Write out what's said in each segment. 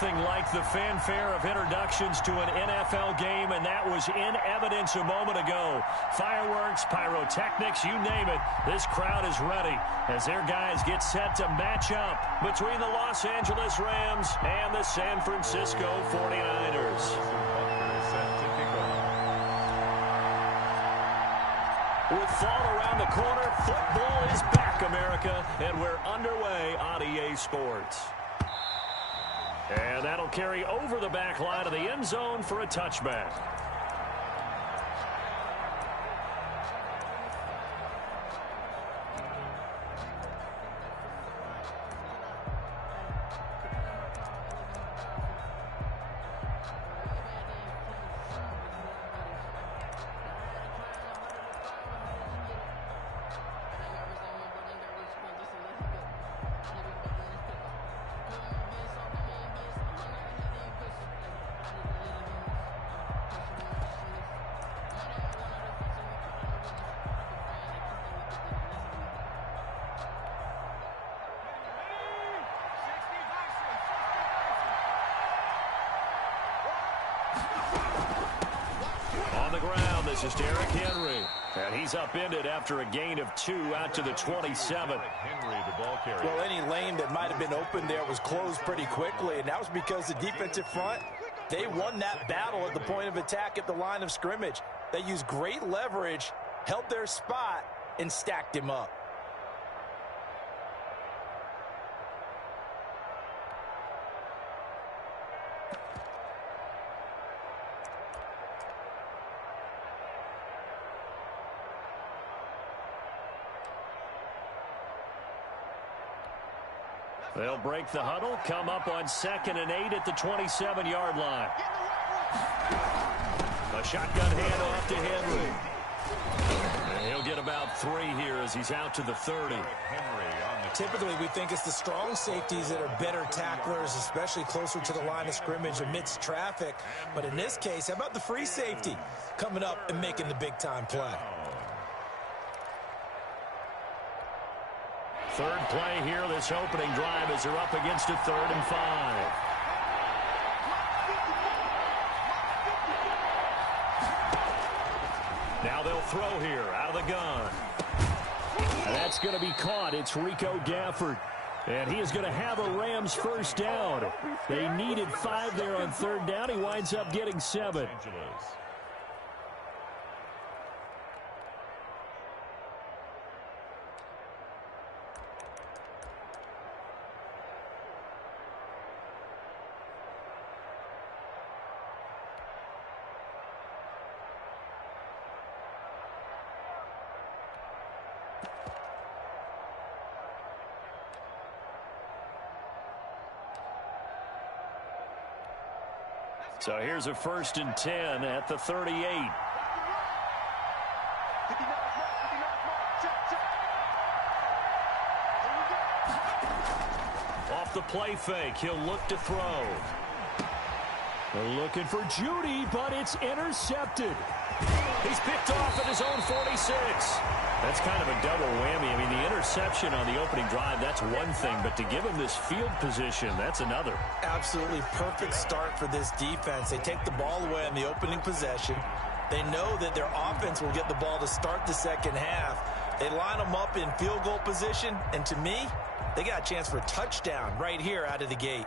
nothing like the fanfare of introductions to an NFL game, and that was in evidence a moment ago. Fireworks, pyrotechnics, you name it. This crowd is ready as their guys get set to match up between the Los Angeles Rams and the San Francisco 49ers. With fall around the corner, football is back, America, and we're underway on EA Sports. And that'll carry over the back line of the end zone for a touchback. This is Derrick Henry, and he's upended after a gain of 2 out to the 27. Well, any lane that might have been open there was closed pretty quickly, and that was because the defensive front, they won that battle at the point of attack at the line of scrimmage. They used great leverage, held their spot, and stacked him up. They'll break the huddle, come up on 2nd and 8 at the 27-yard line. A shotgun handoff to Henry. And he'll get about 3 here as he's out to the 30. Typically, we think it's the strong safeties that are better tacklers, especially closer to the line of scrimmage amidst traffic. But in this case, how about the free safety coming up and making the big-time play? Third play here, this opening drive, as they're up against a 3rd and 5. Now they'll throw here out of the gun. And that's going to be caught. It's Rico Gafford. And he is going to have a Rams first down. They needed 5 there on 3rd down. He winds up getting 7. So here's a 1st and 10 at the 38. Off the play fake, he'll look to throw. They're looking for Judy, but it's intercepted. He's picked off at his own 46. That's kind of a double whammy. I mean, the interception on the opening drive, that's one thing, but to give him this field position, that's another. Absolutely perfect start for this defense. They take the ball away on the opening possession. They know that their offense will get the ball to start the second half. They line them up in field goal position, and to me, they got a chance for a touchdown right here out of the gate.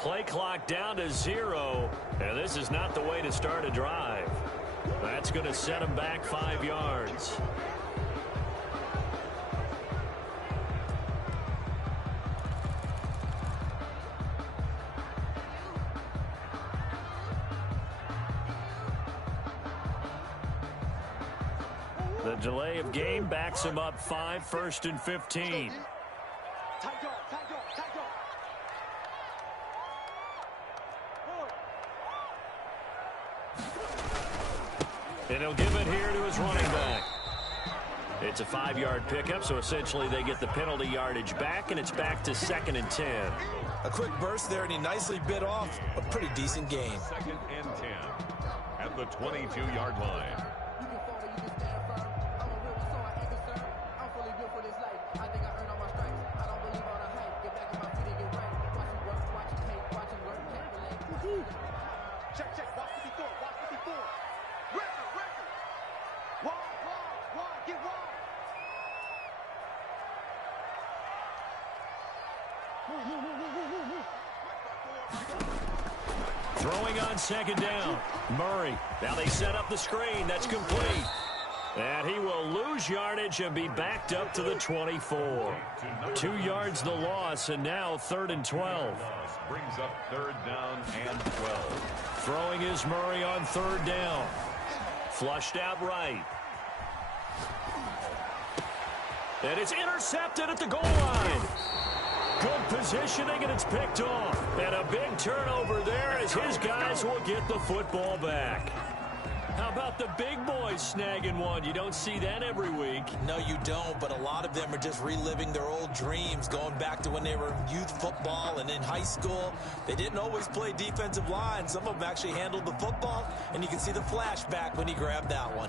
Play clock down to 0, and this is not the way to start a drive. That's going to set him back 5 yards. The delay of game backs him up 5, 1st and 15. And he'll give it here to his running back. It's a 5-yard pickup, so essentially they get the penalty yardage back, and it's back to 2nd and 10. A quick burst there, and he nicely bit off a pretty decent gain. 2nd and 10 at the 22-yard line. Throwing on 2nd down. Murray. Now they set up the screen. That's complete. And he will lose yardage and be backed up to the 24. 2 yards the loss, and now 3rd and 12. Brings up 3rd down and 12. Throwing is Murray on 3rd down. Flushed out right. And it's intercepted at the goal line. Good positioning, and it's picked off. And a big turnover there as his guys will get the football back. How about the big boys snagging one? You don't see that every week. No, you don't, but a lot of them are just reliving their old dreams, going back to when they were in youth football and in high school. They didn't always play defensive line. Some of them actually handled the football, and you can see the flashback when he grabbed that one.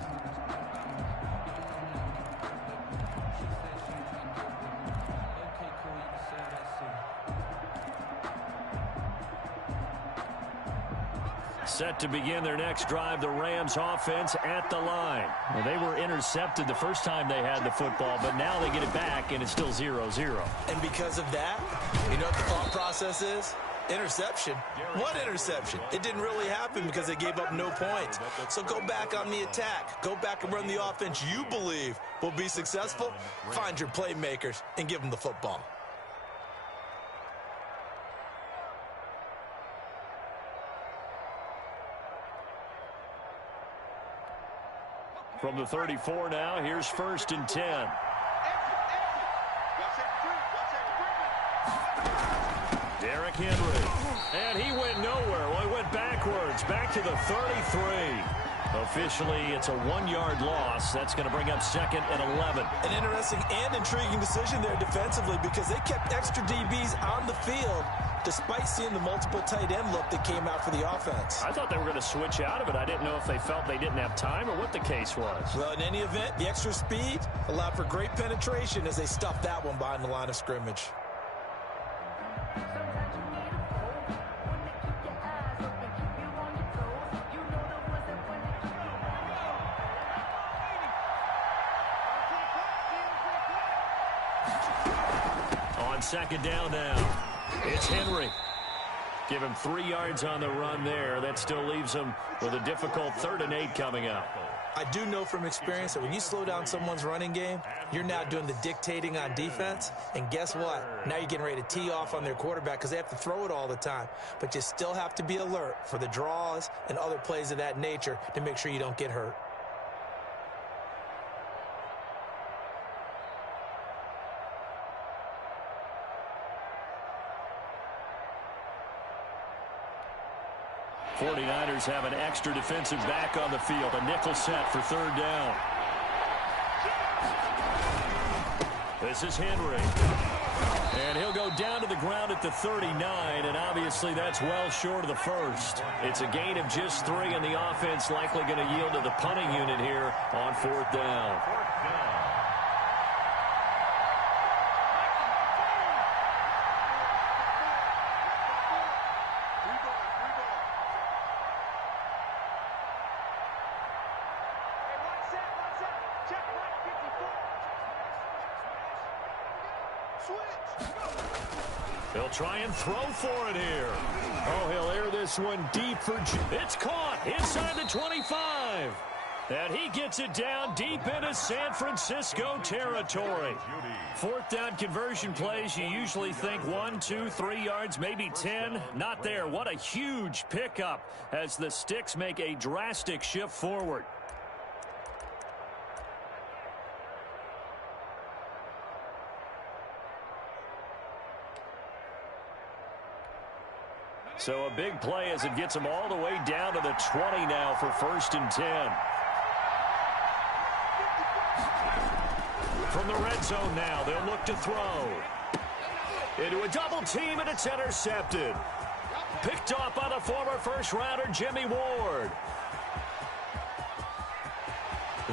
Set to begin their next drive, the Rams offense at the line. Well, they were intercepted the first time they had the football, but now they get it back, and it's still 0-0. And because of that, you know what the thought process is? Interception. What interception? It didn't really happen because they gave up no points. So go back on the attack. Go back and run the offense you believe will be successful. Find your playmakers and give them the football. From the 34 now, here's 1st and 10. Derrick Henry. And he went nowhere. Well, he went backwards, back to the 33. Officially, it's a 1-yard loss. That's going to bring up 2nd and 11. An interesting and intriguing decision there defensively because they kept extra DBs on the field despite seeing the multiple tight end look that came out for the offense. I thought they were going to switch out of it. I didn't know if they felt they didn't have time or what the case was. Well, in any event, the extra speed allowed for great penetration as they stuffed that one behind the line of scrimmage. On 2nd down now, it's Henry. Give him 3 yards on the run there. That still leaves him with a difficult 3rd and 8 coming up. I do know from experience that when you slow down someone's running game, you're now doing the dictating on defense. And guess what? Now you're getting ready to tee off on their quarterback because they have to throw it all the time. But you still have to be alert for the draws and other plays of that nature to make sure you don't get hurt. '49ers have an extra defensive back on the field. A nickel set for 3rd down. This is Henry. And he'll go down to the ground at the 39, and obviously that's well short of the first. It's a gain of just 3, and the offense likely going to yield to the punting unit here on 4th down. He'll try and throw for it here. Oh, he'll air this one deep for... It's caught inside the 25. And he gets it down deep into San Francisco territory. 4th down conversion plays, you usually think 1, 2, 3 yards, maybe 10. Not there. What a huge pickup as the Sticks make a drastic shift forward. So a big play as it gets them all the way down to the 20 now for 1st and 10. From the red zone now, they'll look to throw. Into a double team, and it's intercepted. Picked off by the former first-rounder Jimmy Ward.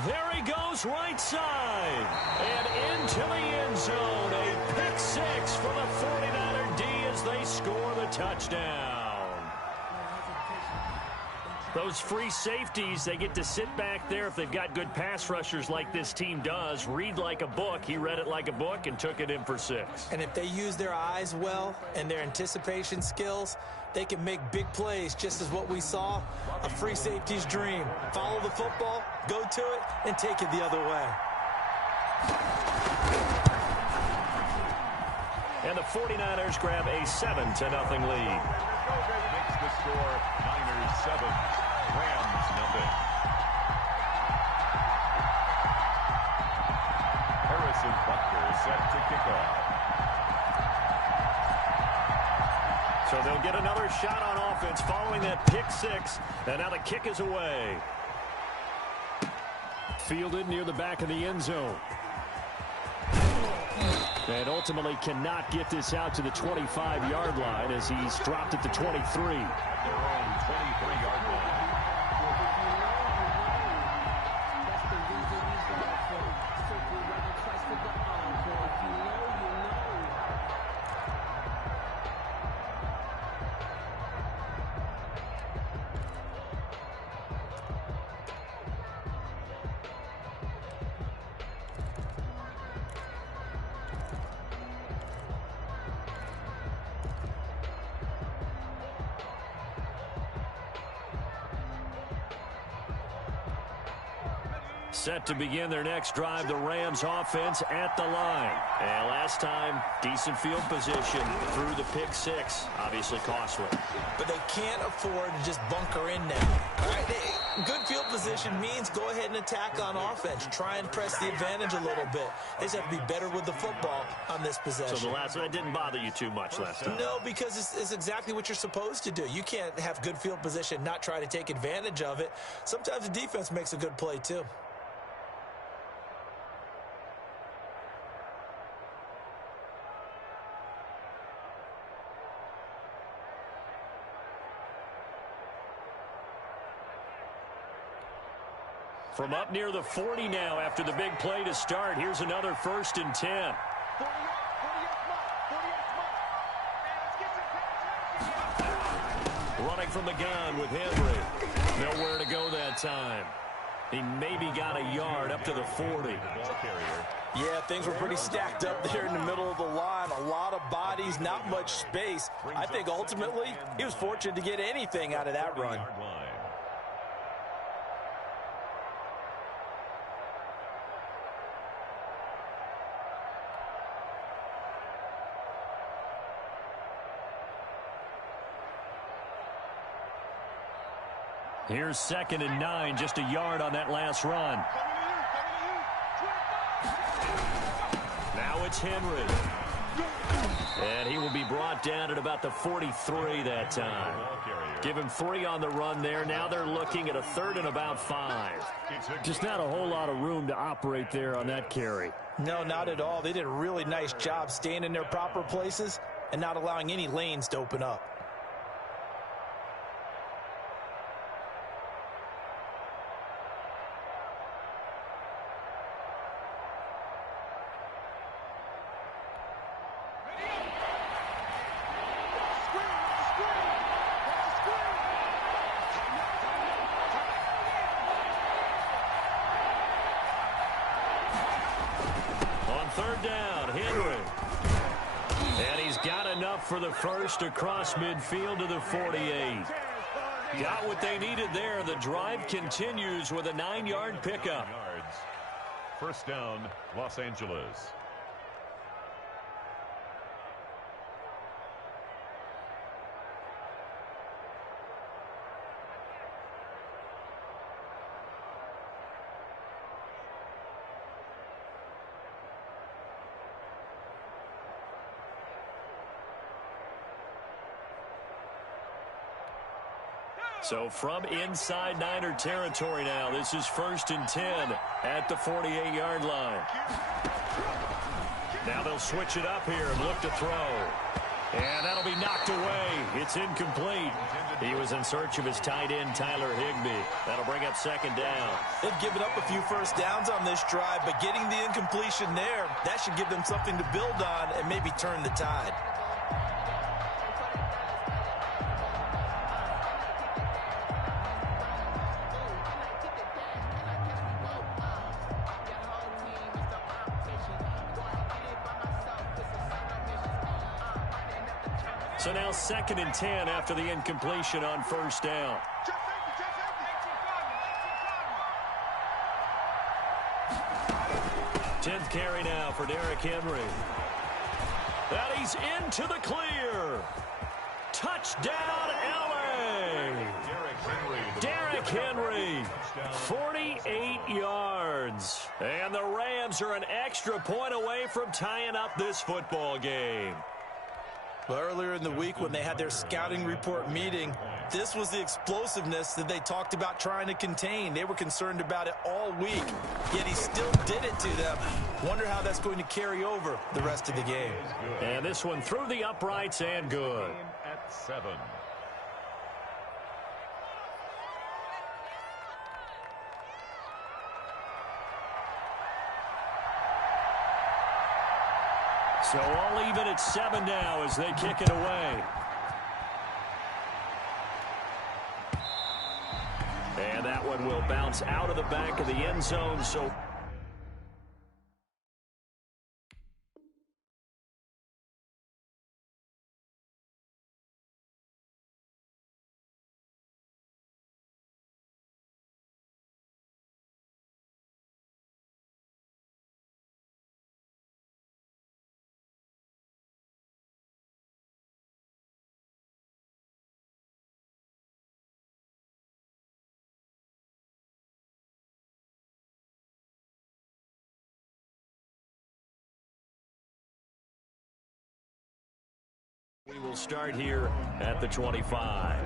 There he goes, right side. And into the end zone. A pick six for the 49er D as they score the touchdown. Those free safeties, they get to sit back there if they've got good pass rushers like this team does. Read like a book. He read it like a book and took it in for 6. And if they use their eyes well and their anticipation skills, they can make big plays, just as what we saw, a free safety's dream. Follow the football, go to it, and take it the other way. And the 49ers grab a 7-0 lead. Makes the score Niners 7, Rams 0. Harrison Butker set to kick off. So they'll get another shot on offense following that pick six. And now the kick is away. Fielded near the back of the end zone. And ultimately cannot get this out to the 25-yard line as he's dropped at the 23. At their own 23-yard line. Set to begin their next drive, the Rams offense at the line. And last time, decent field position through the pick six. Obviously costly. But they can't afford to just bunker in now. All right, good field position means go ahead and attack on offense. Try and press the advantage a little bit. They just have to be better with the football on this possession. So the last one didn't bother you too much last time? No, because it's exactly what you're supposed to do. You can't have good field position, not try to take advantage of it. Sometimes the defense makes a good play too. From up near the 40 now after the big play to start. Here's another 1st and 10. Running from the gun with Henry. Nowhere to go that time. He maybe got a yard up to the 40. Yeah, things were pretty stacked up there in the middle of the line. A lot of bodies, not much space. I think ultimately he was fortunate to get anything out of that run. Here's 2nd and 9, just a yard on that last run. Now it's Henry. And he will be brought down at about the 43 that time. Give him 3 on the run there. Now they're looking at a 3rd and about 5. Just not a whole lot of room to operate there on that carry. No, not at all. They did a really nice job staying in their proper places and not allowing any lanes to open up. For the first across midfield to the 48. Got what they needed there. The drive continues with a 9-yard pickup. 1st down, Los Angeles. So from inside Niner territory now, this is 1st and 10 at the 48-yard line. Now they'll switch it up here and look to throw. And that'll be knocked away. It's incomplete. He was in search of his tight end, Tyler Higbee. That'll bring up 2nd down. They've given up a few first downs on this drive, but getting the incompletion there, that should give them something to build on and maybe turn the tide. So now 2nd and 10 after the incompletion on 1st down. Tenth carry now for Derrick Henry. And he's into the clear. Touchdown, L.A. Derrick Henry, 48 yards. And the Rams are an extra point away from tying up this football game. Well, earlier in the week when they had their scouting report meeting, this was the explosiveness that they talked about trying to contain. They were concerned about it all week, yet he still did it to them. Wonder how that's going to carry over the rest of the game. And this one through the uprights and good. At 7. So all even at 7 now as they kick it away. And that one will bounce out of the back of the end zone. So we will start here at the 25.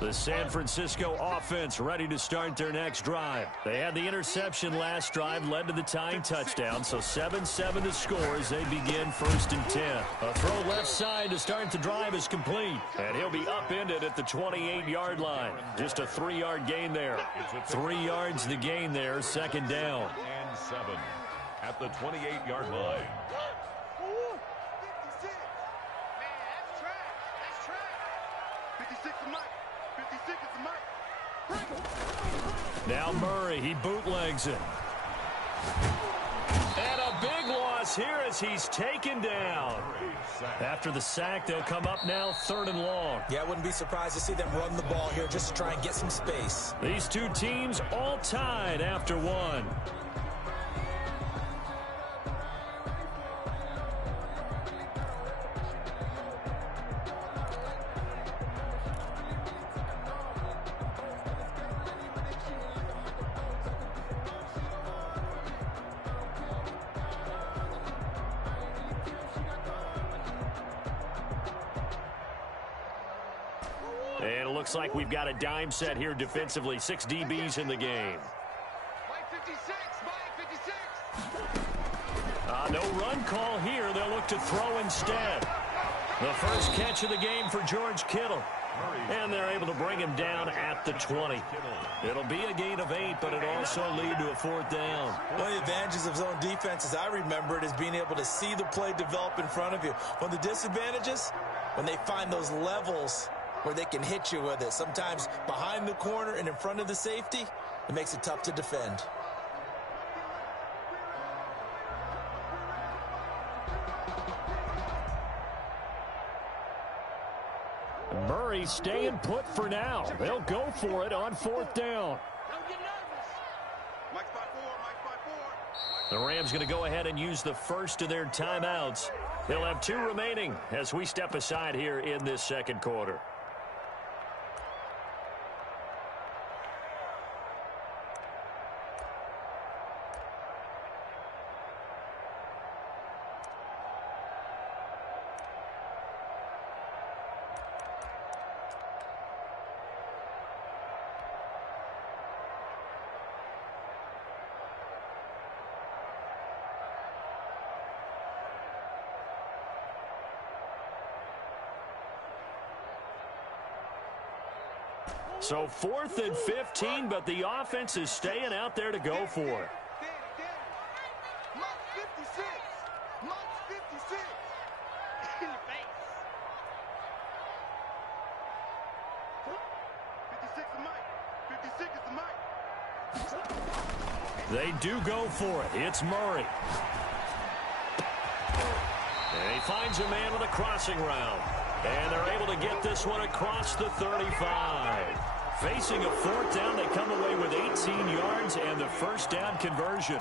The San Francisco offense ready to start their next drive. They had the interception last drive, led to the tying touchdown, so 7-7 to score as they begin 1st and 10. A throw left side to start the drive is complete, and he'll be upended at the 28-yard line. Just a 3-yard gain there. 3 yards the gain there, 2nd down. And 7 at the 28-yard line. Now Murray, he bootlegs it. And a big loss here as he's taken down. After the sack, they'll come up now 3rd and long. Yeah, I wouldn't be surprised to see them run the ball here just to try and get some space. These two teams all tied after 1. And it looks like we've got a dime set here defensively. 6 DBs in the game. No run call here. They'll look to throw instead. The first catch of the game for George Kittle. And they're able to bring him down at the 20. It'll be a gain of 8, but it'll also lead to a 4th down. One of the advantages of zone defense, as I remember it, is being able to see the play develop in front of you. One of the disadvantages, when they find those levels where they can hit you with it, sometimes behind the corner and in front of the safety, it makes it tough to defend. Murray staying put for now. They'll go for it on 4th down. The Rams going to go ahead and use the first of their timeouts. They'll have 2 remaining as we step aside here in this 2nd quarter. So 4th and 15, but the offense is staying out there to go for it. They do go for it. It's Murray. And he finds a man with a crossing route. And they're able to get this one across the 35. Facing a 4th down, they come away with 18 yards and the first down conversion.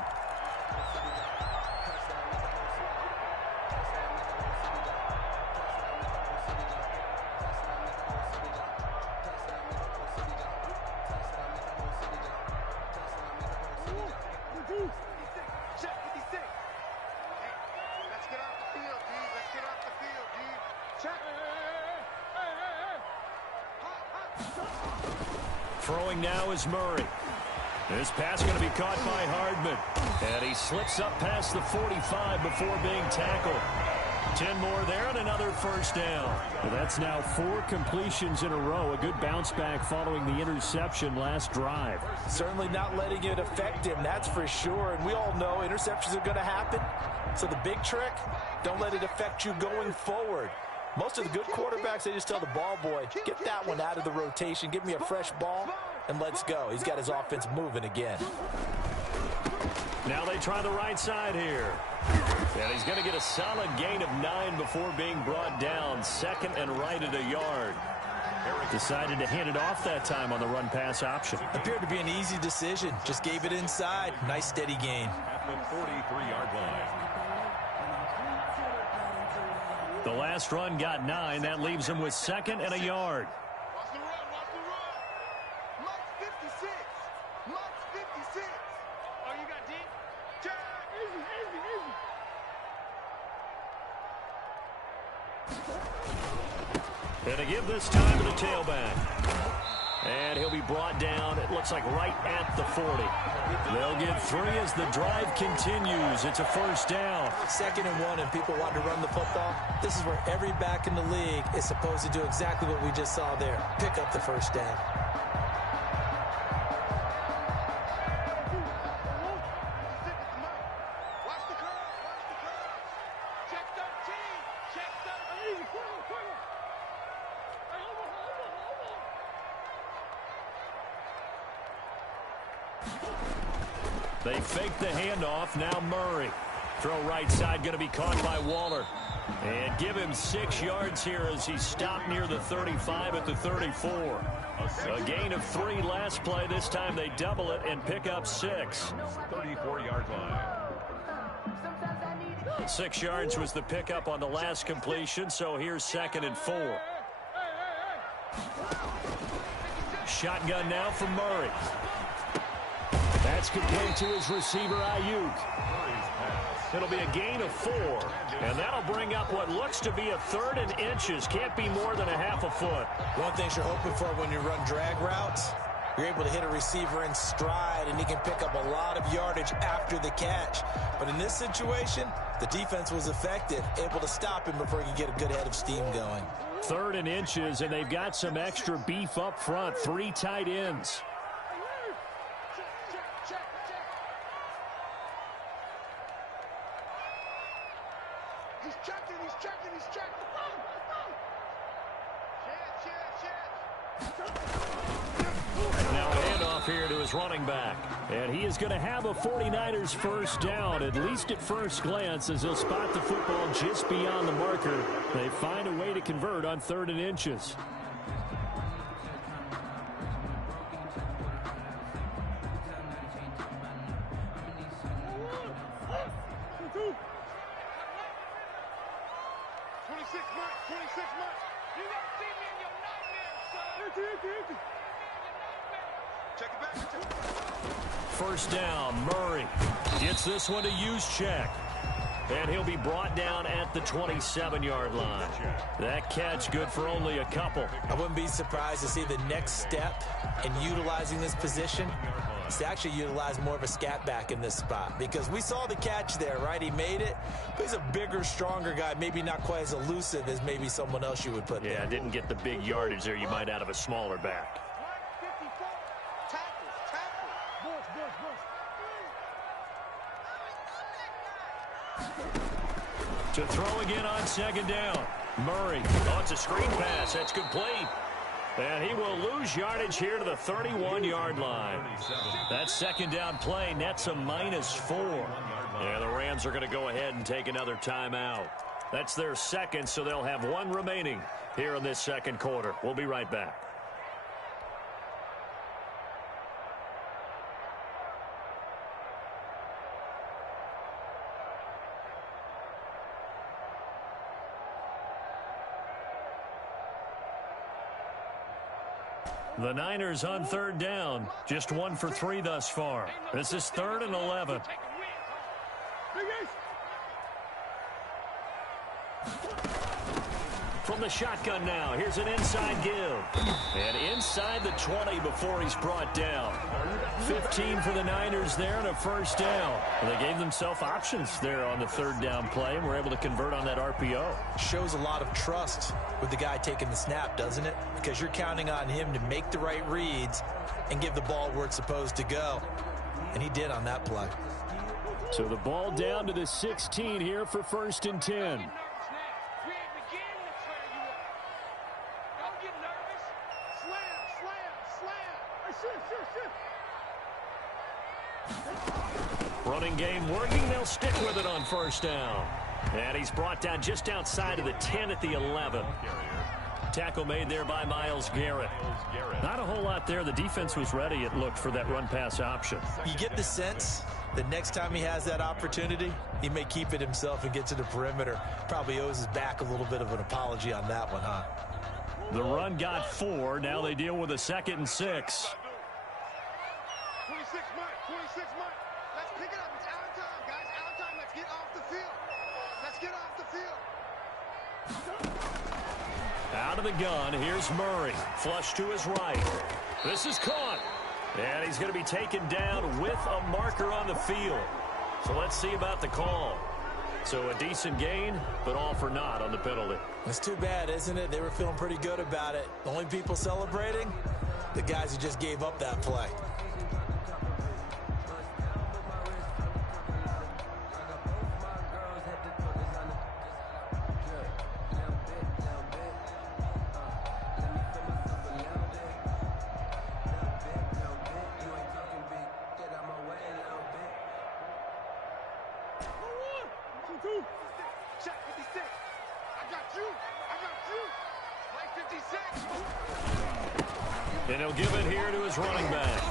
Throwing now is Murray. This pass going to be caught by Hardman. And he slips up past the 45 before being tackled. 10 more there and another first down. Well, that's now 4 completions in a row. A good bounce back following the interception last drive. Certainly not letting it affect him, that's for sure. And we all know interceptions are going to happen. So the big trick, don't let it affect you going forward. Most of the good quarterbacks, they just tell the ball boy, get that one out of the rotation, give me a fresh ball, and let's go. He's got his offense moving again. Now they try the right side here. And he's going to get a solid gain of 9 before being brought down. 2nd and right at a yard. Decided to hand it off that time on the run-pass option. Appeared to be an easy decision. Just gave it inside. Nice, steady gain. At the 43-yard line. The last run got 9. That leaves him with 2nd and a yard. Watch the run, watch the run. Mark 56. Mark 56. Oh, you got deep? Check. Easy, easy, easy. And to give this time to the tailback. And he'll be brought down, it looks like right at the 40. They'll get 3 as the drive continues. It's a first down. 2nd and 1, and people want to run the football. This is where every back in the league is supposed to do exactly what we just saw there. Pick up the first down. They fake the handoff. Now Murray. Throw right side going to be caught by Waller. And give him 6 yards here as he's stopped near the 35 at the 34. A gain of 3 last play. This time they double it and pick up 6. 34-yard line. 6 yards was the pickup on the last completion, so here's 2nd and 4. Shotgun now from Murray. That's complete to his receiver, Ayuk. It'll be a gain of 4, and that'll bring up what looks to be a 3rd and inches. Can't be more than a half a foot. One thing you're hoping for when you run drag routes, you're able to hit a receiver in stride, and he can pick up a lot of yardage after the catch. But in this situation, the defense was effective, able to stop him before he could get a good head of steam going. 3rd and inches, and they've got some extra beef up front. 3 tight ends. He's checking, he's checking, he's checking. Now a handoff here to his running back. And he is going to have a 49ers first down, at least at first glance, as he'll spot the football just beyond the marker. They find a way to convert on 3rd and inches. First down, Murray gets this one to Juszczyk. And he'll be brought down at the 27-yard line. That catch good for only a couple. I wouldn't be surprised to see the next step in utilizing this position is to actually utilize more of a scat back in this spot. Because we saw the catch there, right? He made it. But he's a bigger, stronger guy, maybe not quite as elusive as maybe someone else you would put there. Yeah, didn't get the big yardage there you might out of a smaller back. To throw again on second down. Murray. Oh, it's a screen pass. That's complete. And he will lose yardage here to the 31-yard line. That second down play nets a -4. Yeah, the Rams are going to go ahead and take another timeout. That's their second, so they'll have one remaining here in this second quarter. We'll be right back. The Niners on third down. Just 1 for 3 thus far. This is 3rd and 11. From the shotgun now, here's an inside give. And inside the 20 before he's brought down. 15 for the Niners there and a first down. Well, they gave themselves options there on the third down play and were able to convert on that RPO. Shows a lot of trust with the guy taking the snap, doesn't it? Because you're counting on him to make the right reads and give the ball where it's supposed to go. And he did on that play. So the ball down to the 16 here for 1st and 10. Running game working. They'll stick with it on first down. And he's brought down just outside of the 10 at the 11. Tackle made there by Myles Garrett. Not a whole lot there. The defense was ready, it looked, for that run-pass option. You get the sense that next time he has that opportunity, he may keep it himself and get to the perimeter. Probably owes his back a little bit of an apology on that one, huh? The run got 4. Now they deal with a 2nd and 6. 26 Mike. Let's pick it up. It's out of time, guys. Out of time. Let's get off the field. Let's get off the field. Out of the gun, here's Murray. Flush to his right. This is caught. And he's going to be taken down with a marker on the field. So let's see about the call. So a decent gain, but all for naught on the penalty. It's too bad, isn't it? They were feeling pretty good about it. The only people celebrating, the guys who just gave up that play. Check 56. I got you. Play 56. And he'll give it here to his running back.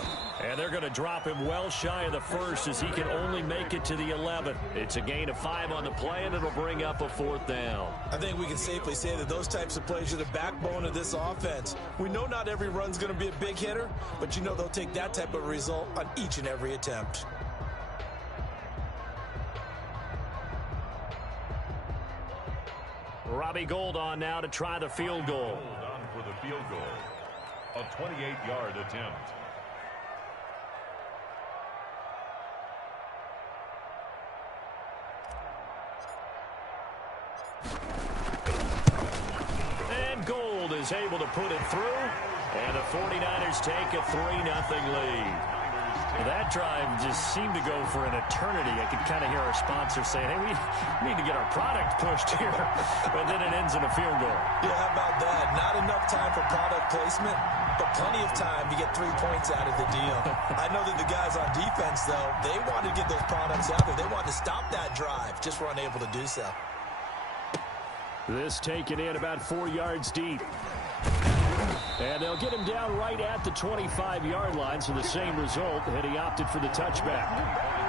And they're going to drop him well shy of the first as he can only make it to the 11. It's a gain of 5 on the play, and it'll bring up a 4th down. I think we can safely say that those types of plays are the backbone of this offense. We know not every run's going to be a big hitter, but you know they'll take that type of result on each and every attempt. Robbie Gould on now to try the field goal. Gould on for the field goal. A 28-yard attempt. And Gould is able to put it through. And the 49ers take a 3-0 lead. That drive just seemed to go for an eternity. I could kind of hear our sponsor saying, hey, we need to get our product pushed here. But then it ends in a field goal. Yeah, how about that? Not enough time for product placement, but plenty of time to get 3 points out of the deal. I know that the guys on defense, though, they wanted to get those products out there. They wanted to stop that drive, just were unable to do so. This taken in about 4 yards deep. And they'll get him down right at the 25-yard line, so the same result, and he opted for the touchback.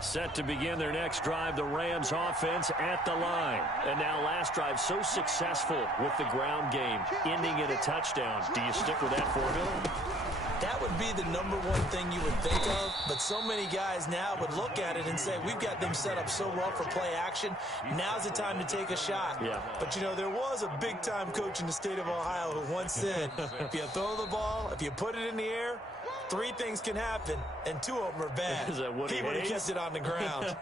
Set to begin their next drive, the Rams offense at the line. And now last drive so successful with the ground game, ending in a touchdown. Do you stick with that formula? That would be the number one thing you would think of, but so many guys now would look at it and say, we've got them set up so well for play action. Now's the time to take a shot. Yeah. But, you know, there was a big-time coach in the state of Ohio who once said, if you throw the ball, if you put it in the air, 3 things can happen, and 2 of them are bad. Is that what he would have kept it on the ground.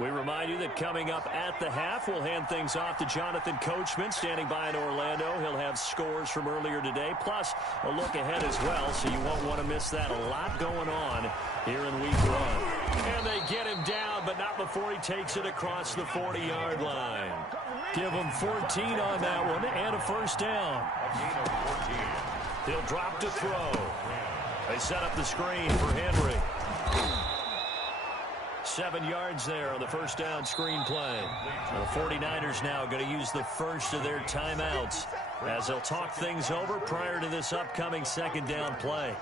We remind you that coming up at the half, we'll hand things off to Jonathan Coachman, standing by in Orlando. He'll have scores from earlier today, plus a look ahead as well, so you won't want to miss that. A lot going on here in week 1. And they get him down, but not before he takes it across the 40-yard line. Give him 14 on that one, and a first down. He'll drop to throw. They set up the screen for Henry. 7 yards there on the first down screen play. The 49ers now going to use the first of their timeouts as they'll talk things over prior to this upcoming second down play.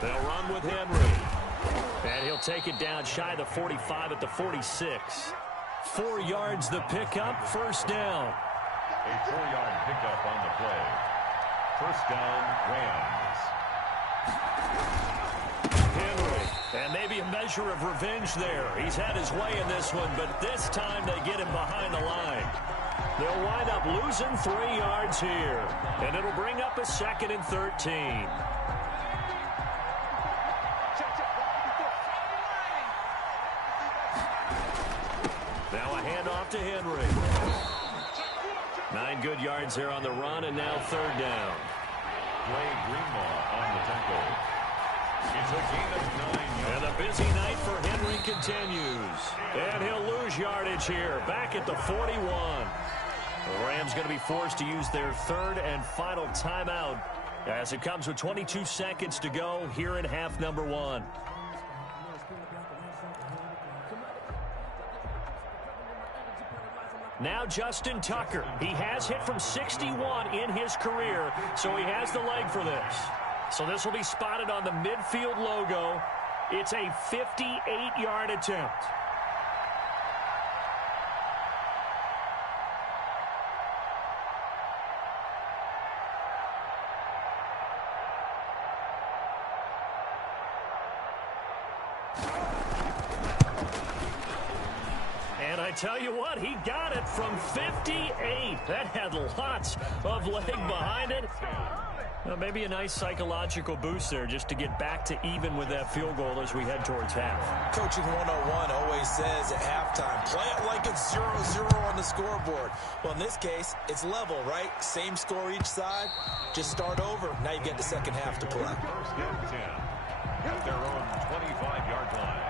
They'll run with Henry. And he'll take it down shy the 45 at the 46. 4 yards the pickup, first down. A 4-yard pickup on the play. First down, Rams. Henry. And maybe a measure of revenge there. He's had his way in this one, but this time they get him behind the line. They'll wind up losing 3 yards here. And it'll bring up a 2nd and 13. Now a handoff to Henry. 9 good yards there on the run, and now 3rd down. Blake Greenlaw on the tackle. It's a gain of 9 yards. And the busy night for Henry continues. And he'll lose yardage here, back at the 41. The Rams going to be forced to use their 3rd and final timeout as it comes with 22 seconds to go here in half number 1. Now Justin Tucker. He has hit from 61 in his career, so he has the leg for this. So this will be spotted on the midfield logo. It's a 58-yard attempt. And I tell you what, he got it from 58. That had lots of leg behind it. Well, maybe a nice psychological boost there just to get back to even with that field goal as we head towards half. Coaching 101 always says at halftime, play it like it's 0-0 on the scoreboard. Well, in this case, it's level, right? Same score each side. Just start over. Now you get the second half to play. First and 10 at their own 25-yard line.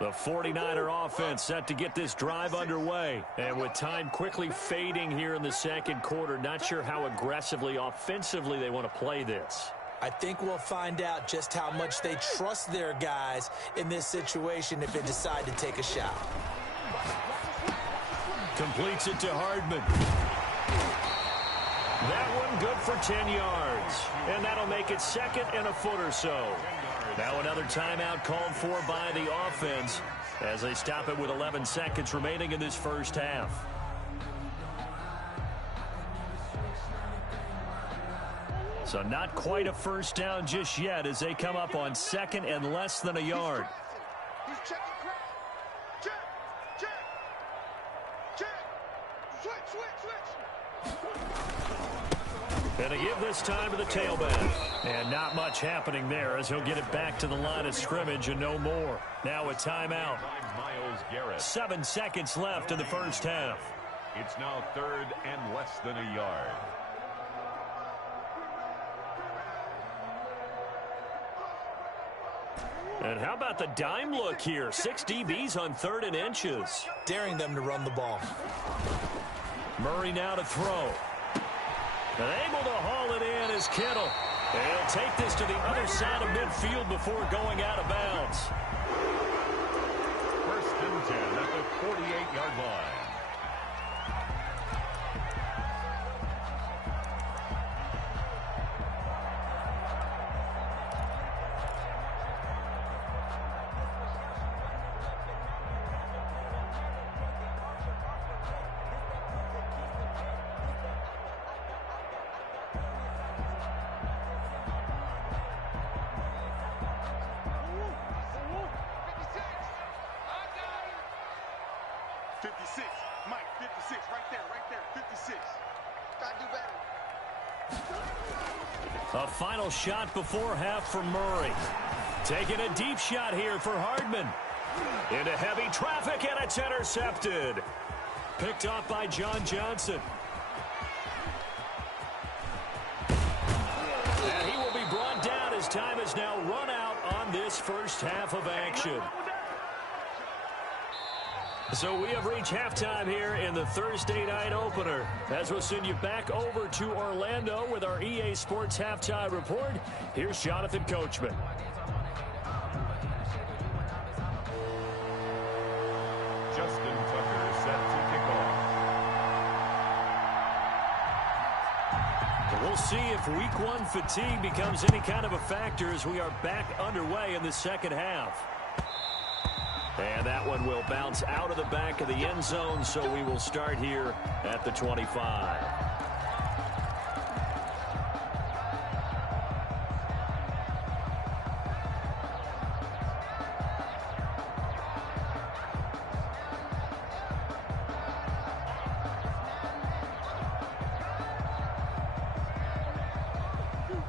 The 49er offense set to get this drive underway. And with time quickly fading here in the second quarter, not sure how aggressively, offensively they want to play this. I think we'll find out just how much they trust their guys in this situation if they decide to take a shot. Completes it to Hardman. That one good for 10 yards. And that'll make it 2nd and a foot or so. Now another timeout called for by the offense as they stop it with 11 seconds remaining in this first half. So not quite a first down just yet as they come up on 2nd and less than a yard. He's checking crowd. Check. Switch. And they give this time to the tailback. And not much happening there as he'll get it back to the line of scrimmage and no more. Now a timeout. 7 seconds left in the first half. It's now 3rd and less than a yard. And how about the dime look here? 6 DBs on 3rd and inches. Daring them to run the ball. Murray now to throw. And able to haul it in is Kittle. And he'll take this to the other side of midfield before going out of bounds. 1st and 10 at the 48-yard line. A final shot before half for Murray. Taking a deep shot here for Hardman. Into heavy traffic, and it's intercepted. Picked off by John Johnson. And he will be brought down as time is now run out on this first half of action. So we have reached halftime here in the Thursday night opener. As we'll send you back over to Orlando with our EA Sports Halftime Report, here's Jonathan Coachman. Justin Tucker set to kick off. We'll see if week 1 fatigue becomes any kind of a factor as we are back underway in the second half. And that one will bounce out of the back of the end zone, so we will start here at the 25.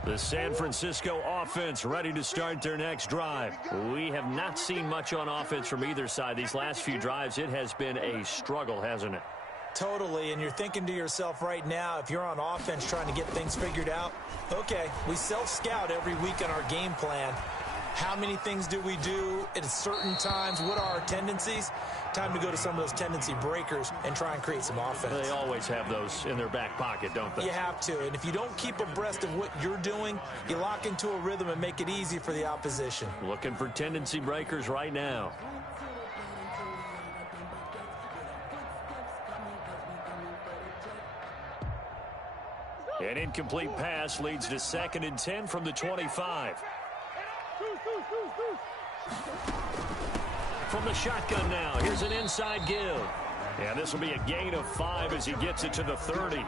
The San Francisco offense ready to start their next drive. We have not seen much on offense from either side. These last few drives, it has been a struggle, hasn't it? Totally, and you're thinking to yourself right now, if you're on offense trying to get things figured out, okay, we self-scout every week in our game plan. How many things do we do at certain times? What are our tendencies? Time to go to some of those tendency breakers and try and create some offense. They always have those in their back pocket, don't they? You have to, and if you don't keep abreast of what you're doing, you lock into a rhythm and make it easy for the opposition. Looking for tendency breakers right now. An incomplete pass leads to 2nd and 10 from the 25. From the shotgun now, here's an inside give. And this will be a gain of 5 as he gets it to the 30.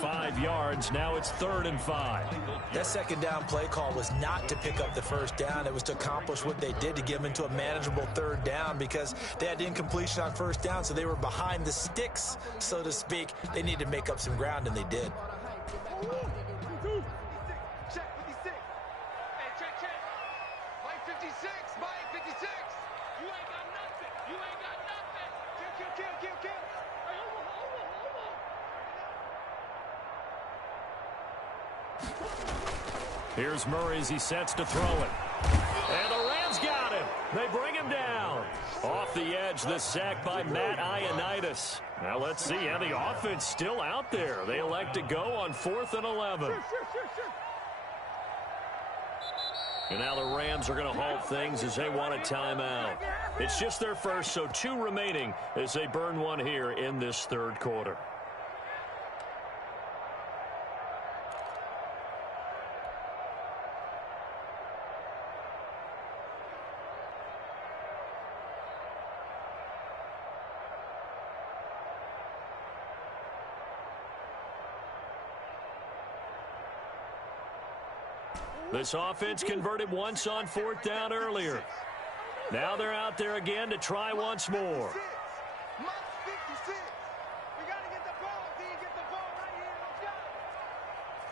5 yards, now it's 3rd and 5. That second down play call was not to pick up the first down. It was to accomplish what they did to get them into a manageable 3rd down because they had incompletion on first down, so they were behind the sticks, so to speak. They needed to make up some ground, and they did. Check 56. Hey, check. Mike 56. Mike 56. You ain't got nothing. You ain't got nothing. Kill. Hey, over. Here's Murray as he sets to throw it. And the Rams got him. They bring him down. Off the edge, the sack by Matt Ioannidis. Now let's see how the offense still out there. They elect to go on 4th and 11. And now the Rams are going to halt things as they want a timeout. It's just their first, so 2 remaining as they burn one here in this 3rd quarter. This offense converted once on 4th down earlier. Now they're out there again to try once more.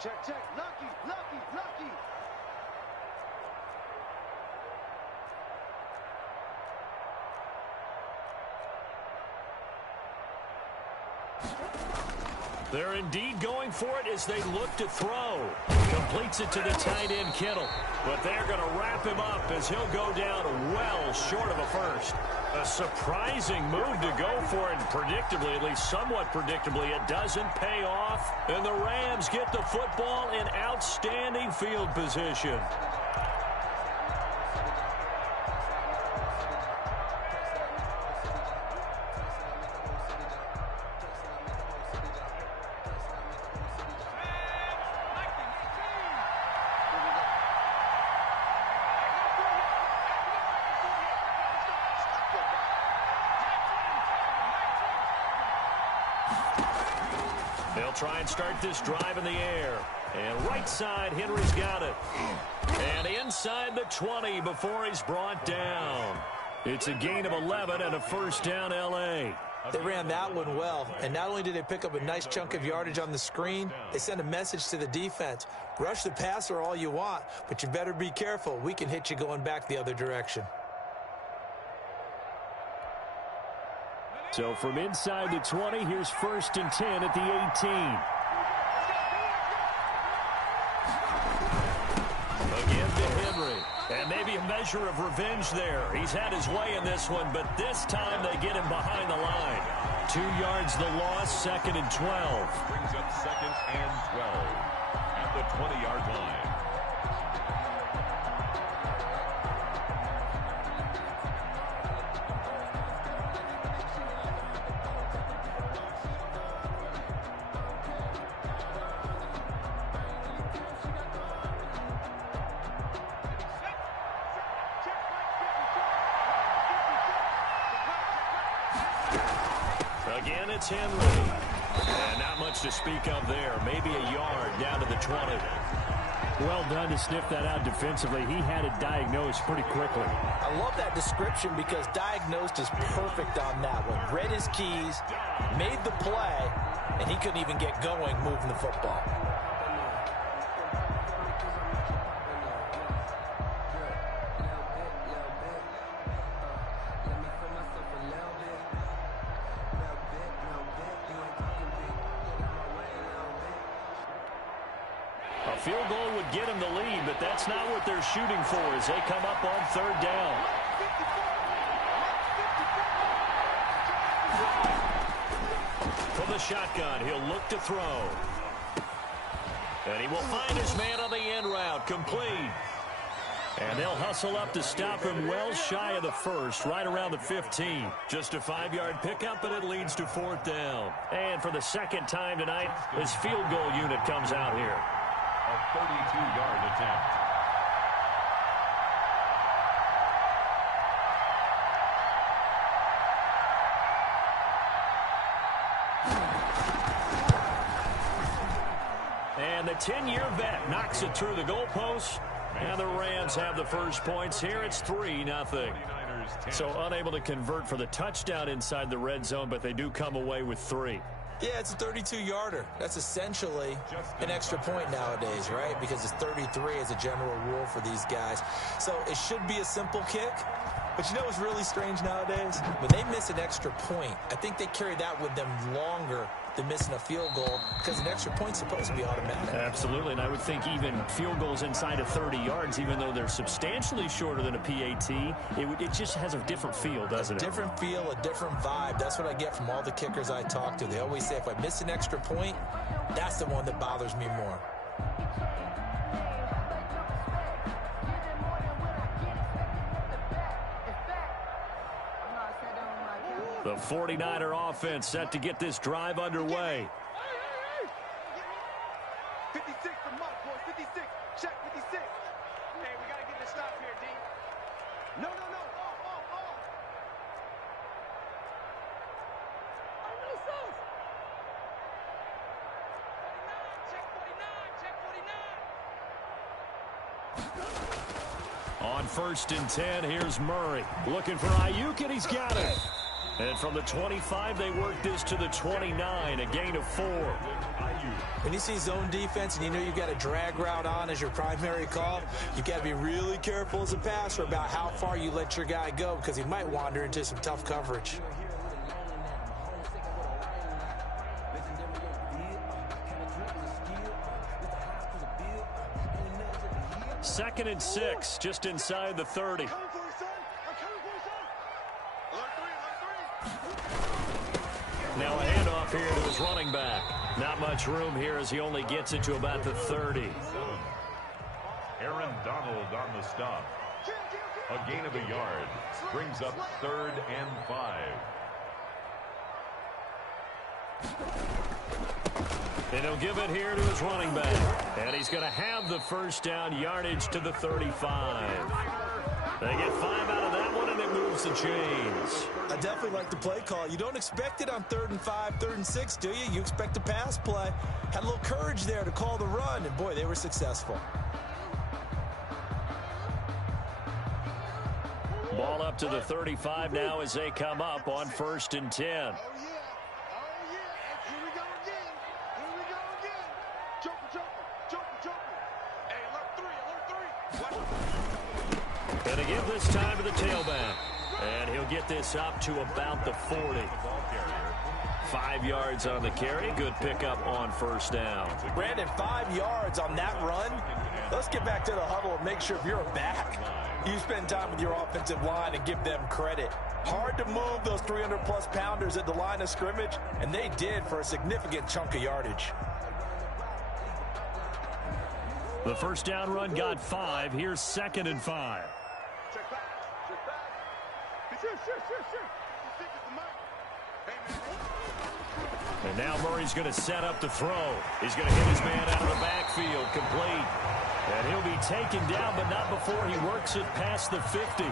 Check, check. Lucky, lucky, lucky. They're indeed going for it as they look to throw. Completes it to the tight end, Kittle. But they're going to wrap him up as he'll go down well short of a first. A surprising move to go for it, and predictably, at least somewhat predictably, it doesn't pay off. And the Rams get the football in outstanding field position. They'll try and start this drive in the air. And right side, Henry's got it. And inside the 20 before he's brought down. It's a gain of 11 and a first down, L.A. They ran that one well, and not only did they pick up a nice chunk of yardage on the screen, they sent a message to the defense. Rush the passer all you want, but you better be careful. We can hit you going back the other direction. So from inside the 20, here's 1st and 10 at the 18. Again to Henry. And maybe a measure of revenge there. He's had his way in this one, but this time they get him behind the line. 2 yards the loss, 2nd and 12. Brings up 2nd and 12 at the 20-yard line. Again, it's Henry. And not much to speak of there. Maybe a yard down to the 20. Well done to sniff that out defensively. He had it diagnosed pretty quickly. I love that description because diagnosed is perfect on that one. Read his keys, made the play, and he couldn't even get going moving the football. Field goal would get him the lead, but that's not what they're shooting for as they come up on 3rd down. From the shotgun, he'll look to throw. And he will find his man on the end route, complete. And they'll hustle up to stop him well shy of the first, right around the 15. Just a 5-yard pickup, and it leads to 4th down. And for the 2nd time tonight, his field goal unit comes out here. A 32-yard attempt. And the 10-year vet knocks it through the goalpost. And the Rams have the first points here. It's 3-0. So unable to convert for the touchdown inside the red zone, but they do come away with 3. Yeah, it's a 32-yarder. That's essentially an extra point nowadays, right? Because it's 33 as a general rule for these guys. So it should be a simple kick. But you know what's really strange nowadays? When they miss an extra point, I think they carry that with them longer than missing a field goal because an extra point's supposed to be automatic. Absolutely, and I would think even field goals inside of 30 yards, even though they're substantially shorter than a PAT, it just has a different feel, doesn't it? A different feel, a different vibe. That's what I get from all the kickers I talk to. They always say if I miss an extra point, that's the one that bothers me more. The 49er offense set to get this drive underway. 56 for Mark, boys. 56. Check 56. Hey, we got to get this stop here, D. No. Check 49. On 1st and 10, here's Murray. Looking for Ayuk, and he's got it. And from the 25, they work this to the 29, a gain of 4. When you see zone defense and you know you've got a drag route on as your primary call, you've got to be really careful as a passer about how far you let your guy go because he might wander into some tough coverage. Second and 6, just inside the 30. Now a handoff here to his running back. Not much room here as he only gets it to about the 30. Aaron Donald on the stop. A gain of a yard. Brings up 3rd and 5. And he'll give it here to his running back. And he's going to have the first down, yardage to the 35. They get 5 out of that one, and it moves the chains. I definitely like the play call. You don't expect it on 3rd and 5, 3rd and 6, do you? You expect a pass play. Had a little courage there to call the run, and boy, they were successful. Ball up to the 35 now as they come up on 1st and 10. And again this time to the tailback. And he'll get this up to about the 40. 5 yards on the carry. Good pickup on 1st down. Brandon, 5 yards on that run. Let's get back to the huddle and make sure if you're a back, you spend time with your offensive line and give them credit. Hard to move those 300-plus pounders at the line of scrimmage, and they did for a significant chunk of yardage. The first down run got 5. Here's 2nd and 5. Check back. Check back. Sure. And now Murray's going to set up the throw. He's going to hit his man out of the backfield, complete. And he'll be taken down, but not before he works it past the 50.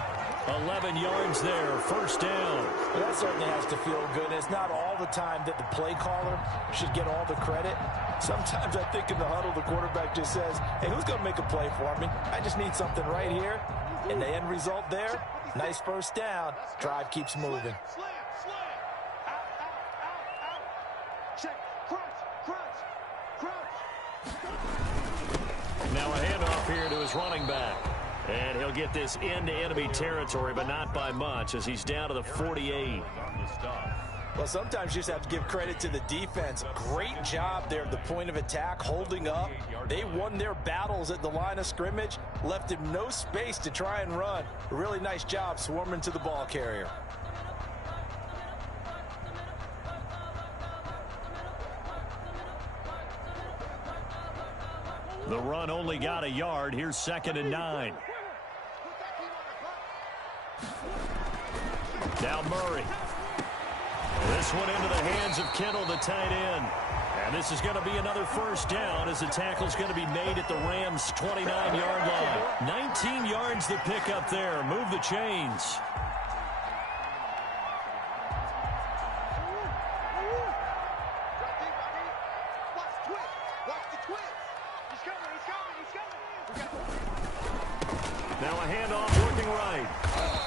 11 yards there, first down. Well, that certainly has to feel good. It's not all the time that the play caller should get all the credit. Sometimes I think in the huddle, the quarterback just says, hey, who's going to make a play for me? I just need something right here. And the end result there, nice first down. Drive keeps moving. Now a handoff here to his running back. And he'll get this into enemy territory, but not by much as he's down to the 48. Well, sometimes you just have to give credit to the defense. Great job there at the point of attack, holding up. They won their battles at the line of scrimmage, left him no space to try and run. A really nice job swarming to the ball carrier. The run only got a yard. Here's 2nd and 9. Now Murray. This one into the hands of Kittle, the tight end. And this is going to be another first down as the tackle's going to be made at the Rams' 29-yard line. 19 yards to pick up there. Move the chains. Now a handoff working right.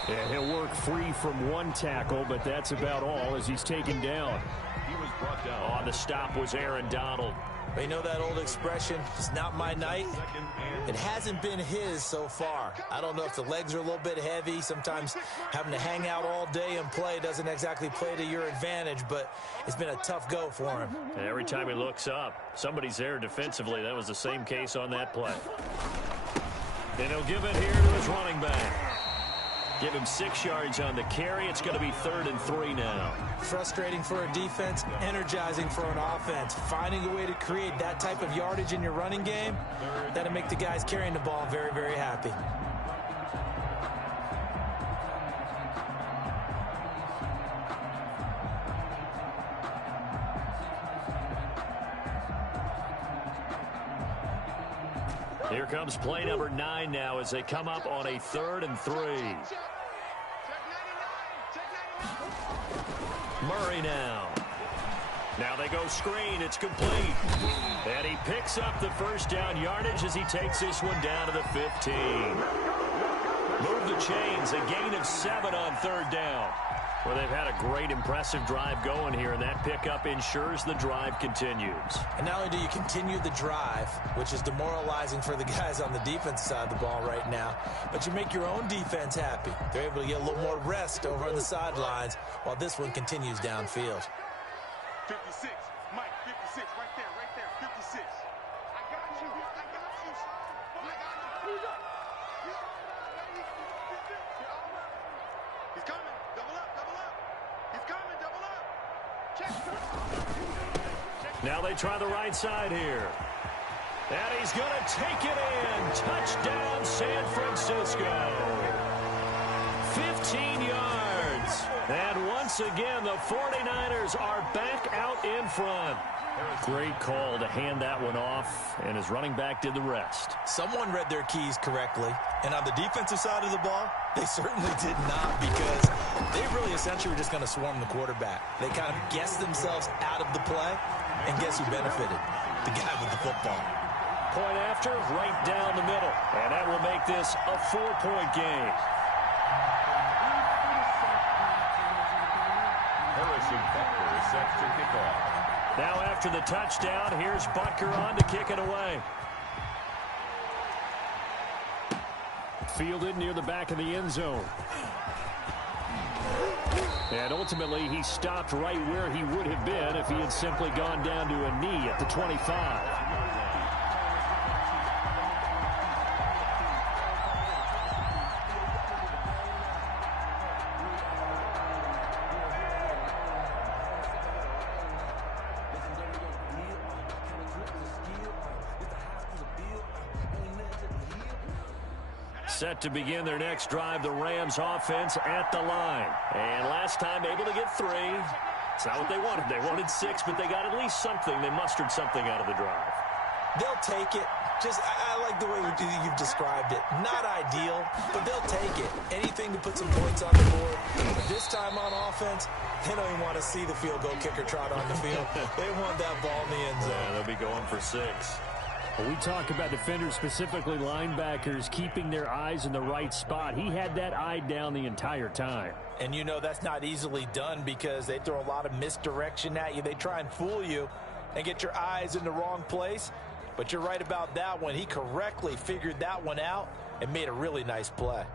And he'll work free from one tackle, but that's about all as he's taken down. He was brought down. On the stop was Aaron Donald. You know that old expression, it's not my night? It hasn't been his so far. I don't know if the legs are a little bit heavy. Sometimes having to hang out all day and play doesn't exactly play to your advantage, but it's been a tough go for him. And every time he looks up, somebody's there defensively. That was the same case on that play. And he'll give it here to his running back. Give him 6 yards on the carry. It's going to be 3rd and 3 now. Frustrating for a defense, energizing for an offense. Finding a way to create that type of yardage in your running game, that'll make the guys carrying the ball very, very happy. Here comes play number 9 now as they come up on a 3rd and 3. Murray now. Now they go screen. It's complete. And he picks up the first down yardage as he takes this one down to the 15. Move the chains. A gain of 7 on third down. Well, they've had a great, impressive drive going here, and that pickup ensures the drive continues. And not only do you continue the drive, which is demoralizing for the guys on the defense side of the ball right now, but you make your own defense happy. They're able to get a little more rest over on the sidelines while this one continues downfield. 56, Mike, 56, right there, 56. I got you. He's coming, double up. He's coming, double up. Check. Now they try the right side here. And he's going to take it in. Touchdown, San Francisco. 15 yards. And once again, the 49ers are back out in front. Great call to hand that one off, and his running back did the rest. Someone read their keys correctly, and on the defensive side of the ball, they certainly did not, because they really essentially were just going to swarm the quarterback. They kind of guessed themselves out of the play, and guess who benefited? The guy with the football. Point after, right down the middle, and that will make this a 4-point game. Harrison Butker is set to kick off. Now after the touchdown, here's Butker on to kick it away. Fielded near the back of the end zone. And ultimately, he stopped right where he would have been if he had simply gone down to a knee at the 25. Set to begin their next drive, the Rams offense at the line. And last time able to get 3. It's not what they wanted. They wanted 6, but they got at least something. They mustered something out of the drive. They'll take it. I like the way you've described it. Not ideal, but they'll take it. Anything to put some points on the board. This time on offense, they don't even want to see the field goal kicker trot on the field. They want that ball in the end zone. Yeah, they'll be going for 6. We talk about defenders, specifically linebackers, keeping their eyes in the right spot. He had that eye down the entire time. And you know that's not easily done because they throw a lot of misdirection at you. They try and fool you and get your eyes in the wrong place. But you're right about that one. He correctly figured that one out and made a really nice play.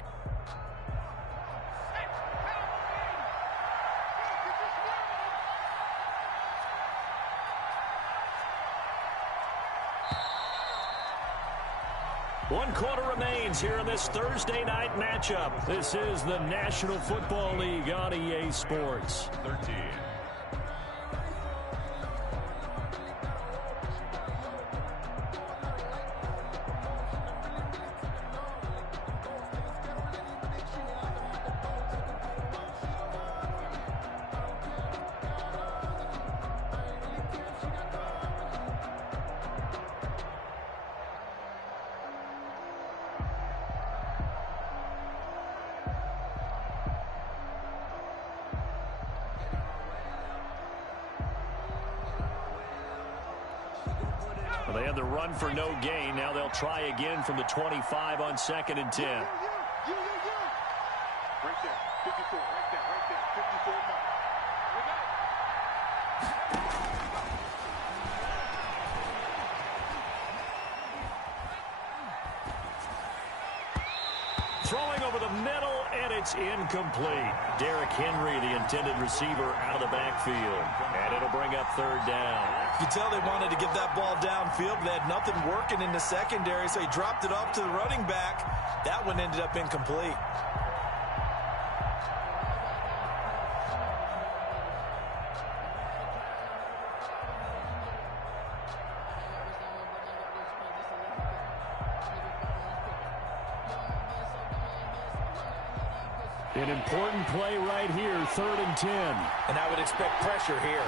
One quarter remains here in this Thursday night matchup. This is the National Football League on EA Sports. 13. Well, they had the run for no gain. Now they'll try again from the 25 on 2nd and 10. Right there, 54, right there, 54 mark. Throwing over the middle, and it's incomplete. Derrick Henry, the intended receiver, out of the backfield. And it'll bring up 3rd down. You can tell they wanted to get that ball downfield, but they had nothing working in the secondary, so he dropped it off to the running back. That one ended up incomplete. An important play right here, 3rd and 10. And I would expect pressure here.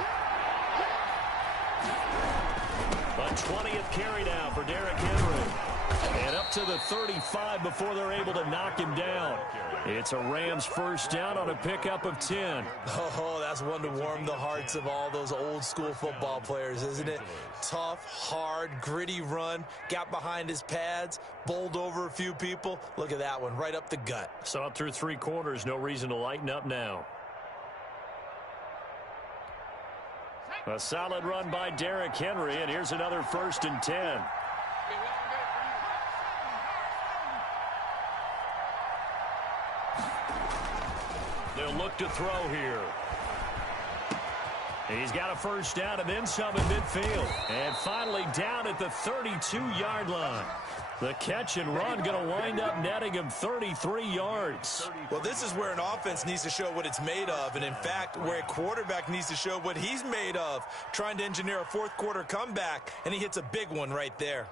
A 20th carry now for Derrick Henry. And up to the 35 before they're able to knock him down. It's a Rams first down on a pickup of 10. Oh, that's one to warm the hearts of all those old school football players, isn't it? Tough, hard, gritty run, got behind his pads, bowled over a few people. Look at that one, right up the gut. Saw it through 3 quarters, no reason to lighten up now. A solid run by Derrick Henry, and here's another 1st and 10. They'll look to throw here. He's got a first down and then some in midfield. And finally down at the 32-yard line. The catch and run going to wind up netting him 33 yards. Well, this is where an offense needs to show what it's made of. And, in fact, where a quarterback needs to show what he's made of. Trying to engineer a fourth-quarter comeback, and he hits a big one right there.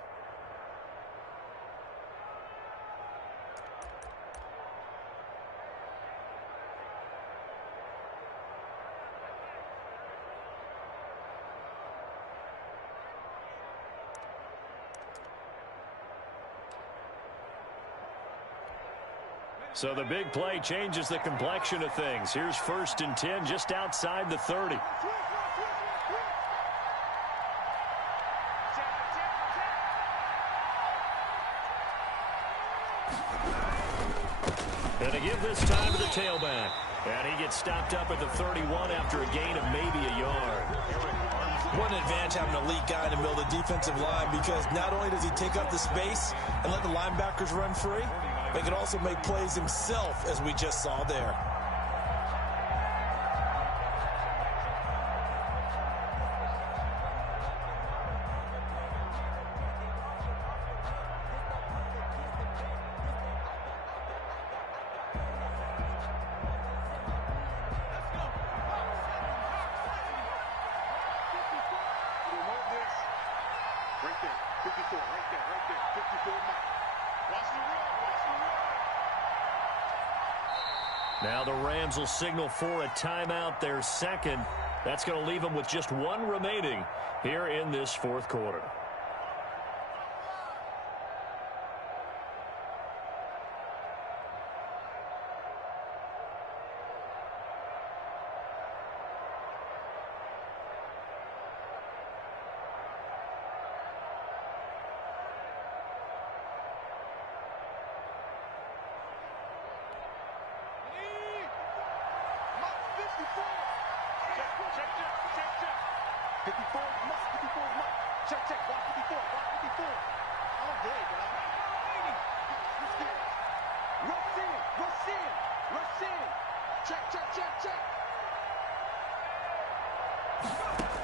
So the big play changes the complexion of things. Here's 1st and 10 just outside the 30. And to give this time to the tailback. And he gets stopped up at the 31 after a gain of maybe a yard. What an advantage having an elite guy in the middle of the defensive line, because not only does he take up the space and let the linebackers run free, but he can also make plays himself, as we just saw there. Now the Rams will signal for a timeout, their second. That's going to leave them with just 1 remaining here in this 4th quarter.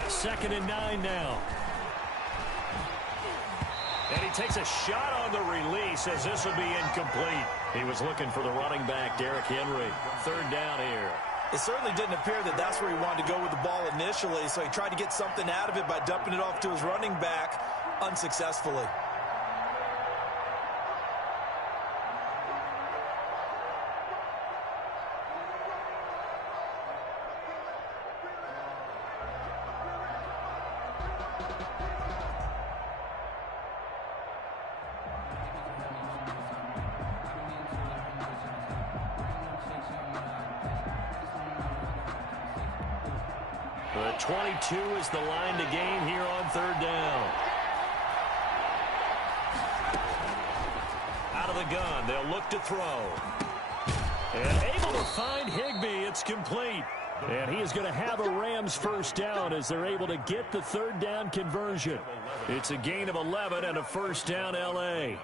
Second and 9 now. And he takes a shot on the release as this will be incomplete. He was looking for the running back, Derrick Henry. 3rd down here. It certainly didn't appear that that's where he wanted to go with the ball initially, so he tried to get something out of it by dumping it off to his running back unsuccessfully. The 22 is the line to gain here on 3rd down. Out of the gun, they'll look to throw. And able to find Higbee, it's complete. And he is going to have a Rams first down as they're able to get the 3rd down conversion. It's a gain of 11 and a first down L.A.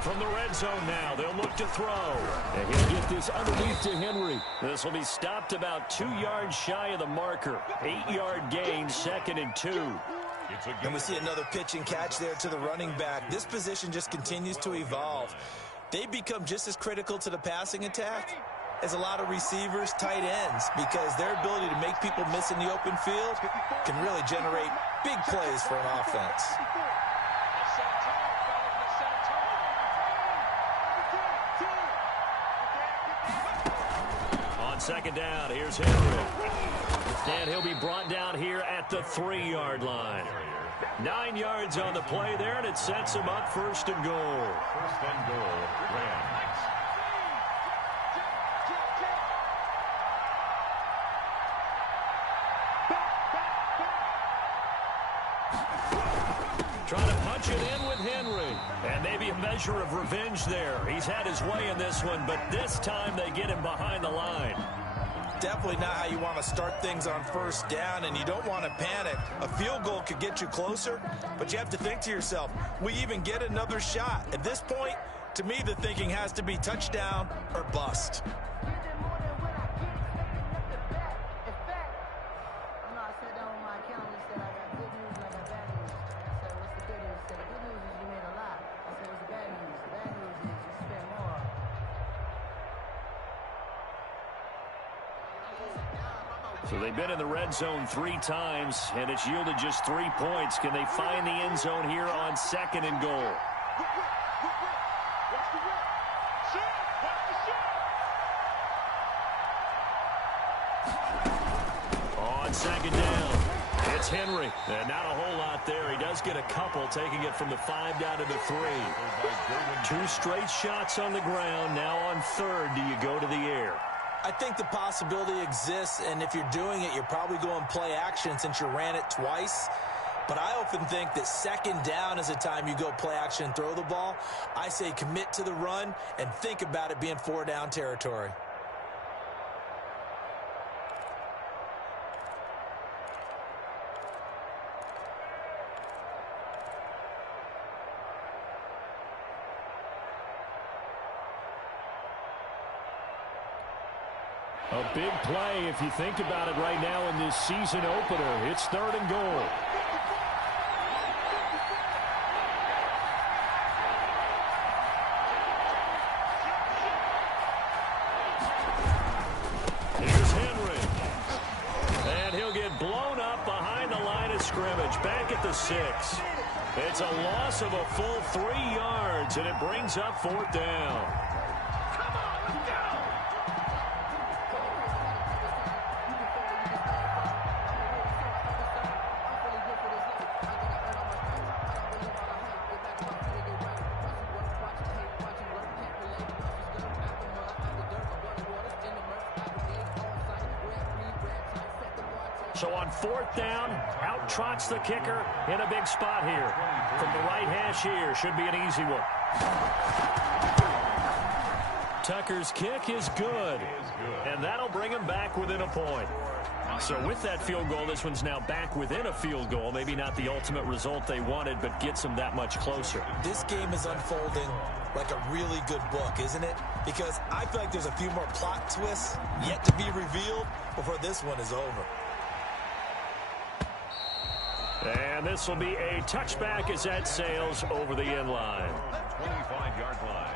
From the red zone now, they'll look to throw. And he'll get this underneath to Henry. This will be stopped about 2 yards shy of the marker. 8-yard gain, 2nd and 2. And we see another pitch and catch there to the running back. This position just continues to evolve. They become just as critical to the passing attack is a lot of receivers, tight ends, because their ability to make people miss in the open field can really generate big plays for an offense. On second down, here's Henry. And he'll be brought down here at the 3-yard line. 9 yards on the play there, and it sets him up first and goal. First and goal, Rams. Trying to punch it in with Henry. And maybe a measure of revenge there. He's had his way in this one, but this time they get him behind the line. Definitely not how you want to start things on first down, and you don't want to panic. A field goal could get you closer, but you have to think to yourself, we even get another shot. At this point, to me, the thinking has to be touchdown or bust. So they've been in the red zone 3 times, and it's yielded just 3 points. Can they find the end zone here on second and goal? On second down, it's Henry. And not a whole lot there. He does get a couple, taking it from the 5 down to the 3. 2 straight shots on the ground. Now on third, do you go to the air? I think the possibility exists, and if you're doing it, you're probably going play action since you ran it twice. But I often think that second down is the time you go play action and throw the ball. I say commit to the run and think about it being 4 down territory. A big play if you think about it right now in this season opener. It's third and goal. Here's Henry. And he'll get blown up behind the line of scrimmage. Back at the 6. It's a loss of a full 3 yards, and it brings up 4th down. So on 4th down, out trots the kicker in a big spot here. From the right hash here, should be an easy one. Tucker's kick is good, and that'll bring him back within a point. So with that field goal, this one's now back within a field goal. Maybe not the ultimate result they wanted, but gets them that much closer. This game is unfolding like a really good book, isn't it? Because I feel like there's a few more plot twists yet to be revealed before this one is over. And this will be a touchback as that sails over the end line. 25-yard line.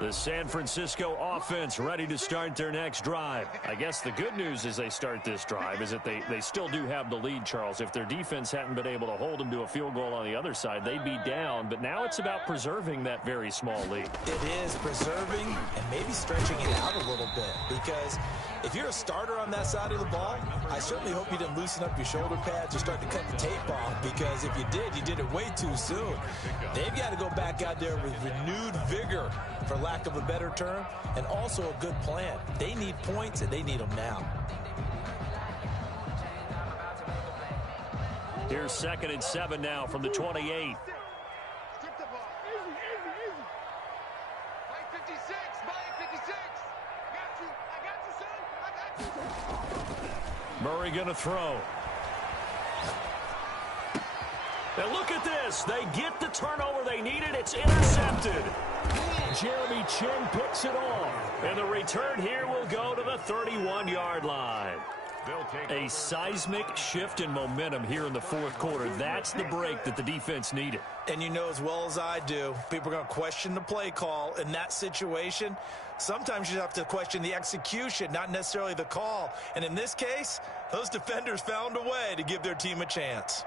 The San Francisco offense ready to start their next drive. I guess the good news as they start this drive is that they still do have the lead, Charles. If their defense hadn't been able to hold them to a field goal on the other side, they'd be down. But now it's about preserving that very small lead. It is preserving and maybe stretching it out a little bit, because if you're a starter on that side of the ball, I certainly hope you didn't loosen up your shoulder pads or start to cut the tape off, because if you did it way too soon. They've got to go back out there with renewed vigor, for lack of a better term, and also a good plan. They need points, and they need them now. Here's 2nd and 7 now from the 28. Murray going to throw. And look at this. They get the turnover they needed. It's intercepted. Jeremy Chin picks it off. And the return here will go to the 31-yard line. A seismic shift in momentum here in the fourth quarter. That's the break that the defense needed. And you know as well as I do, people are going to question the play call in that situation. Sometimes you have to question the execution, not necessarily the call. And in this case, those defenders found a way to give their team a chance.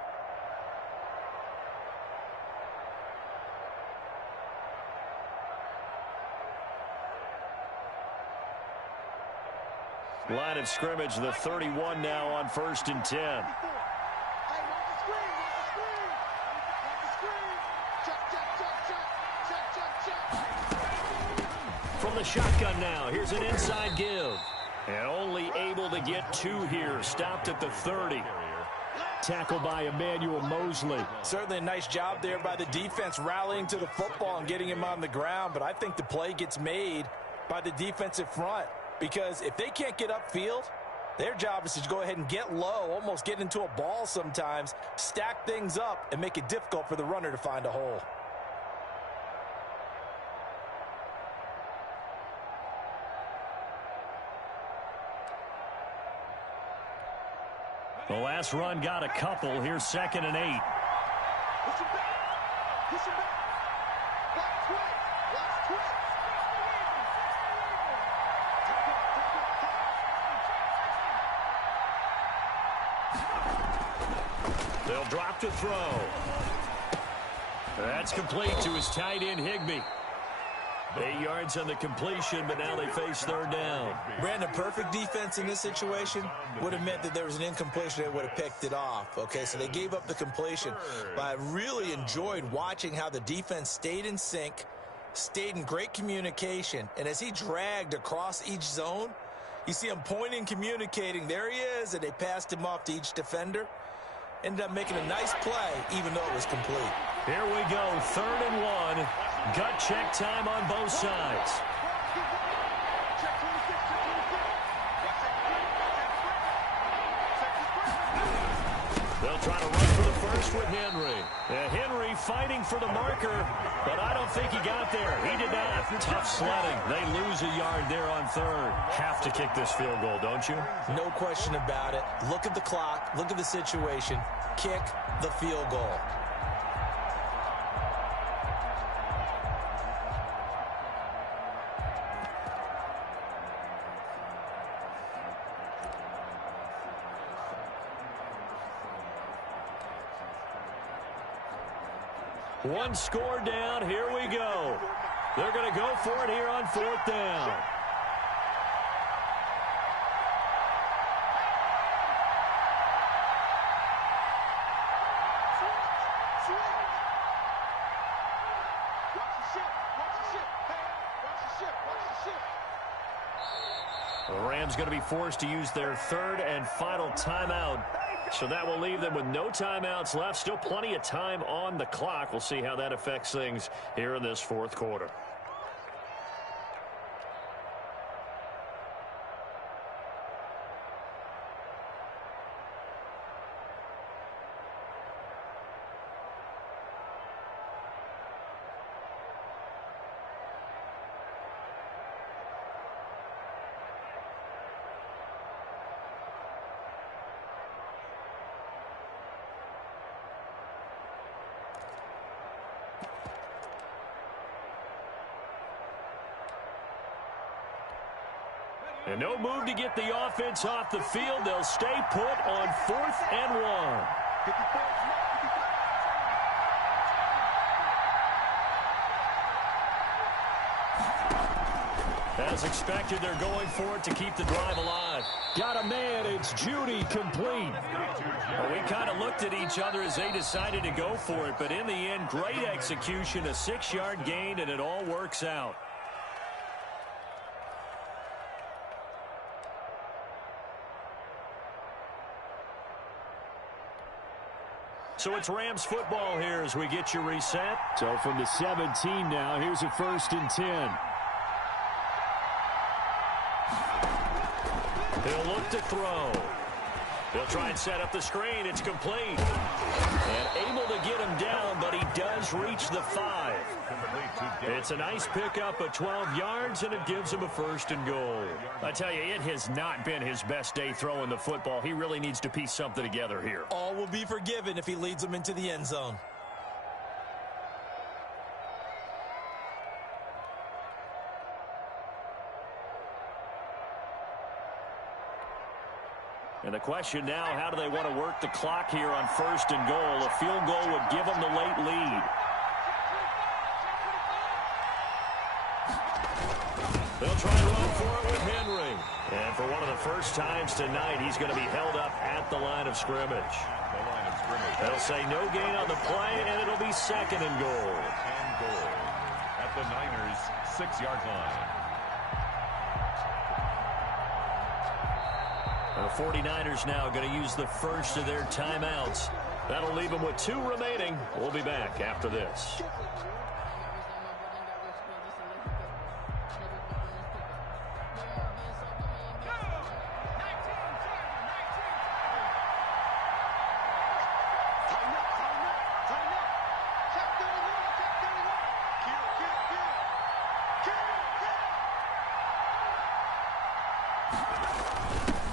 Line of scrimmage, the 31 now on 1st and 10. From the shotgun now, here's an inside give. And only able to get 2 here, stopped at the 30. Tackle by Emmanuel Mosley. Certainly a nice job there by the defense rallying to the football and getting him on the ground. But I think the play gets made by the defensive front. Because if they can't get upfield, their job is to go ahead and get low, almost get into a ball sometimes, stack things up, and make it difficult for the runner to find a hole. The last run got a couple. Here's 2nd and 8. They'll drop to throw. That's complete to his tight end, Higbee. 8 yards on the completion, but now they face 3rd down. Brandon, perfect defense in this situation would have meant that there was an incompletion. They would have picked it off. Okay, so they gave up the completion. But I really enjoyed watching how the defense stayed in sync, stayed in great communication. And as he dragged across each zone, you see him pointing, communicating. There he is, and they passed him off to each defender. Ended up making a nice play, even though it was complete. Here we go, 3rd and 1. Gut check time on both sides. They'll try to run for the first with Henry. Henry fighting for the marker, but I don't think he got there. He did not. Tough sledding. They lose a yard there on 3rd. Have to kick this field goal, don't you? No question about it. Look at the clock. Look at the situation. Kick the field goal. One score down. Here we go. They're going to go for it here on 4th down. The Rams going to be forced to use their 3rd and final timeout. So that will leave them with no timeouts left. Still plenty of time on the clock. We'll see how that affects things here in this 4th quarter. And no move to get the offense off the field. They'll stay put on 4th and 1. As expected, they're going for it to keep the drive alive. Got a man. It's Judy, complete. Well, we kind of looked at each other as they decided to go for it. But in the end, great execution, a 6-yard gain, and it all works out. So it's Rams football here as we get you reset. So from the 17 now, here's a 1st and 10. He'll look to throw. They'll try and set up the screen. It's complete. And able to get him down, but he does reach the 5. It's a nice pickup of 12 yards, and it gives him a 1st and goal. I tell you, it has not been his best day throwing the football. He really needs to piece something together here. All will be forgiven if he leads them into the end zone. And the question now, how do they want to work the clock here on 1st and goal? A field goal would give them the late lead. They'll try to run for it with Henry. And for one of the first times tonight, he's going to be held up at the line of scrimmage. They'll say no gain on the play, and it'll be 2nd and goal. And goal at the Niners' 6-yard line. The 49ers now going to use the first of their timeouts. That'll leave them with 2 remaining. We'll be back after this.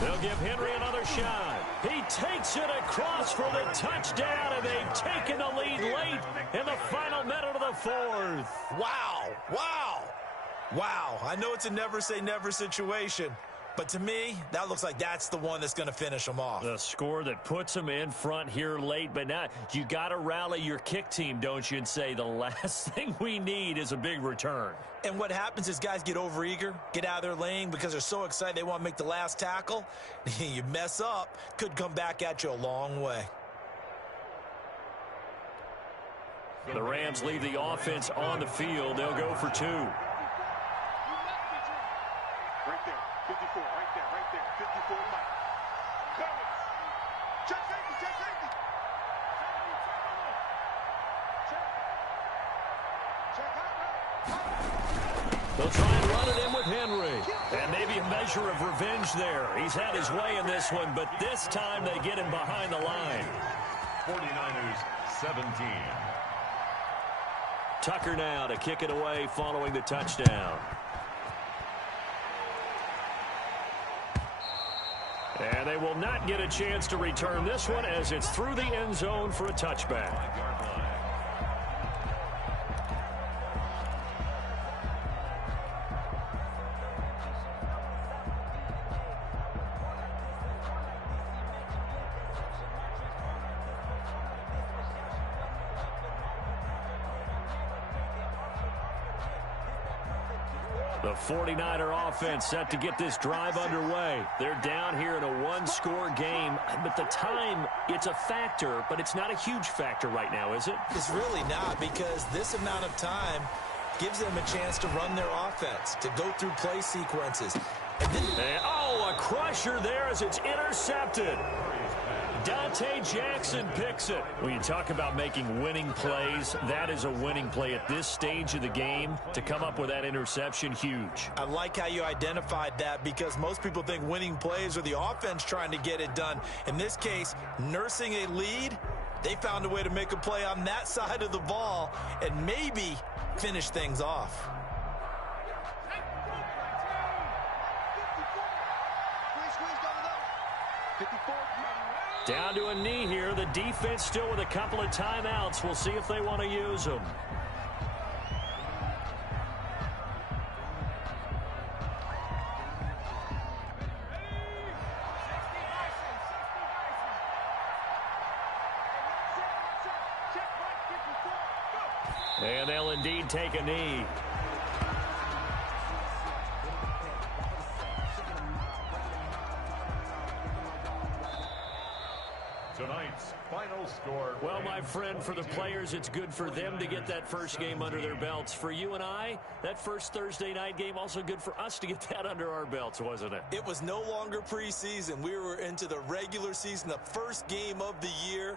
They'll give Henry another shot. He takes it across for the touchdown, and they've taken the lead late in the final minute of the 4th. Wow, wow, wow. I know it's a never say never situation, but to me, that looks like that's the one that's going to finish them off. The score that puts them in front here late, but now you got to rally your kick team, don't you, and say the last thing we need is a big return. And what happens is guys get overeager, get out of their lane because they're so excited they want to make the last tackle. You mess up, could come back at you a long way. The Rams leave the offense on the field. They'll go for 2. Right there, 54, right there, 54, Mike. Coverage. Check safety, check safety. Check out, They'll try and run it in with Henry. And maybe a measure of revenge there. He's had his way in this one, but this time they get him behind the line. 49ers 17. Tucker now to kick it away following the touchdown. And they will not get a chance to return this one as it's through the end zone for a touchback. The 49er offense set to get this drive underway. They're down here in a one-score game, but the time, it's a factor, but it's not a huge factor right now, is it? It's really not, because this amount of time gives them a chance to run their offense, to go through play sequences. And a crusher there as it's intercepted. Dante Jackson picks it. When you talk about making winning plays, that is a winning play at this stage of the game. To come up with that interception, huge. I like how you identified that, because most people think winning plays are the offense trying to get it done. In this case, nursing a lead, they found a way to make a play on that side of the ball and maybe finish things off. Down to a knee here. The defense still with a couple of timeouts. We'll see if they want to use them. And they'll indeed take a knee. Tonight's final score. Well, my friend, for the players, it's good for them to get that first game under their belts. For you and I, that first Thursday night game, also good for us to get that under our belts, wasn't it? It was no longer preseason. We were into the regular season, the first game of the year.